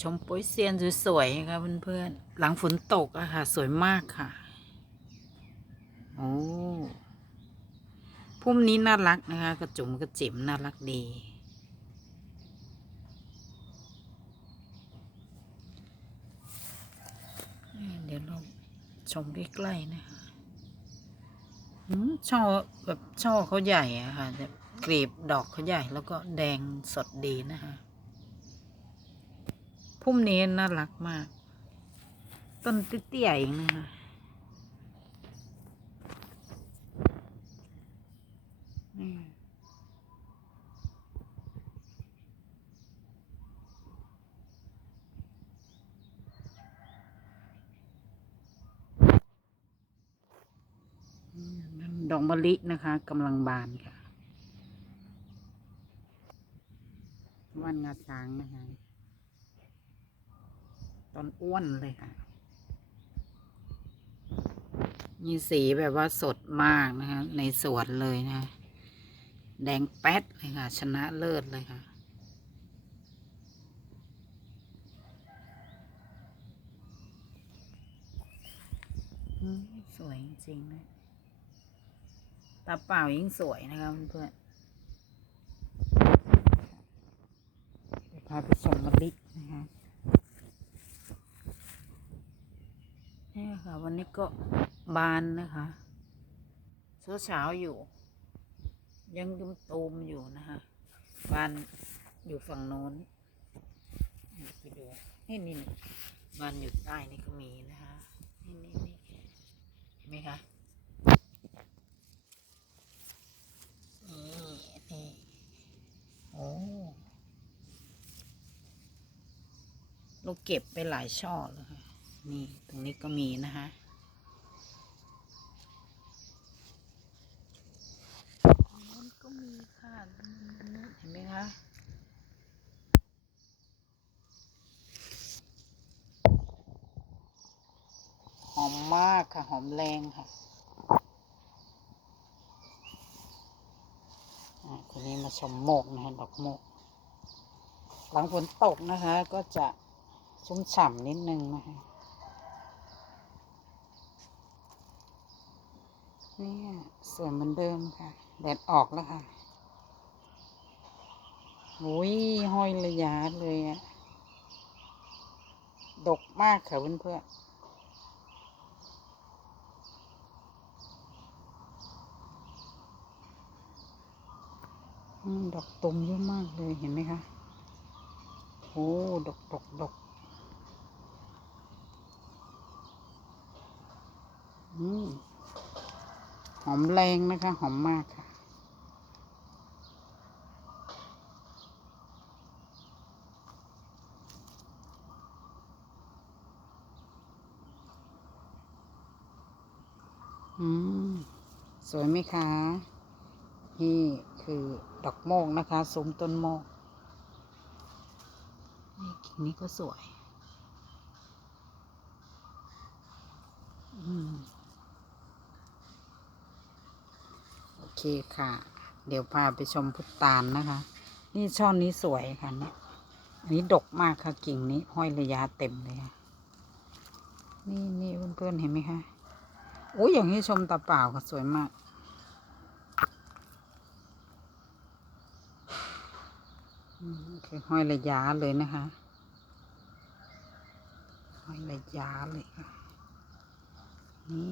ชมโป้ยเซียนสวยๆค่ะเพื่อนๆ หลังฝนตกอะค่ะ สวยมากค่ะ โอ้พุ่มนี้น่ารักนะคะ กระจุมกระจิ๋มน่ารักดี เดี๋ยวเราชมใกล้ๆนะคะช่อแบบช่อเขาใหญ่อะค่ะแบบกลีบดอกเขาใหญ่แล้วก็แดงสดดีนะคะ พุ่มนี้น่ารักมาก ต้นเตี้ยๆเองนะคะดอกมะลินะคะกำลังบานค่ะ วันงาช้างนะคะ ต้นอ้วนเลยค่ะ มีสีแบบว่าสดมากนะคะ ในสวนเลยนะ แดงแป๊ดเลยค่ะ ชนะเลิศเลยค่ะสวยจริงๆนะตาเปล่ายิ่งสวยนะคะเพื่อนพาไปชมมะลินะคะ คะ วันนี้ก็บานนะคะเช้าเช้าๆอยู่ ยังตุมตูมอยู่นะคะ บานอยู่ฝั่งโน้นไปดูนี่นี่บานอยู่ใต้นี่ก็มีนะคะนี่นี่นี่เห็นไหมคะนี่นี่โอ้เราเก็บไปหลายช่อเลยค่ะ นี่ตรงนี้ก็มีนะคะนู้นก็มีค่ะนู้นเห็นไหมคะหอมมากค่ะ หอมแรงค่ะอ่าคนนี้มาชมโมกนะคะดอกโมก หลังฝนตกนะคะก็จะชุ่มฉ่ำนิดนึงนะคะ นี่สวยเหมือนเดิมค่ะ แดดออกแล้วค่ะโอ้ยห้อยระยะเลยอะดกมากค่ะเพื่อนๆอืมดอกตุ่มเยอะมากเลยเห็นไหมคะ โอ้ ดกดกดกอืม หอมแรงนะคะ หอมมากค่ะ อืม สวยไหมคะ นี่คือดอกโมกนะคะซุ้มต้นโมก นี่กิ่งนี้ก็สวย อืม โอ เคค่ะ เดี๋ยวพาไปชมพุตานนะคะ นี่ช่อนนี้สวยค่ะเนี่ยอันนี้ดกมากค่ะกิ่งนี้ห้อยระยะเต็มเลยค่ะนี่นี่เพื่อนๆเห็นไหมคะโอ้ยอย่างนี้ชมตาเปล่าค่ะสวยมาก คือห้อยระยะเลยนะคะห้อยระยะเลยค่ะนี่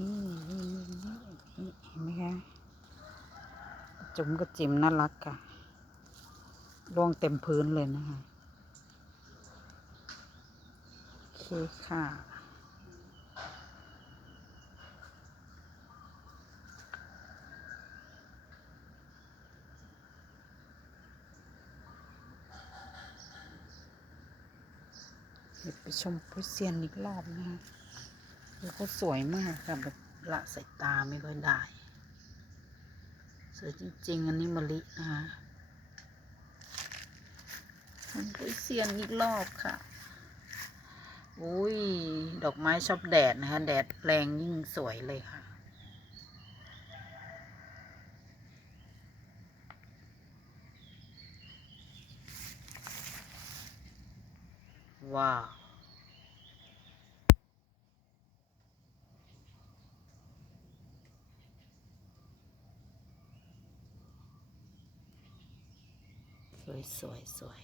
นี่นี่นี่เห็นไหมคะ จุ๋มกระจิ๋มน่ารักค่ะร่วงเต็มพื้นเลยนะคะโอเคค่ะ เดี๋ยวไปชมพุเซียนอีกรอบนะคะดูเขาสวยมากค่ะแบบละสายตาไม่ค่อยได้ สวยจริง ๆ อันนี้มะลินะคะชมพุเซียนอีกรอบค่ะ อุ้ย ดอกไม้ชอบแดดนะคะ แดดแรงยิ่งสวยเลยค่ะว้า วยสวยสวย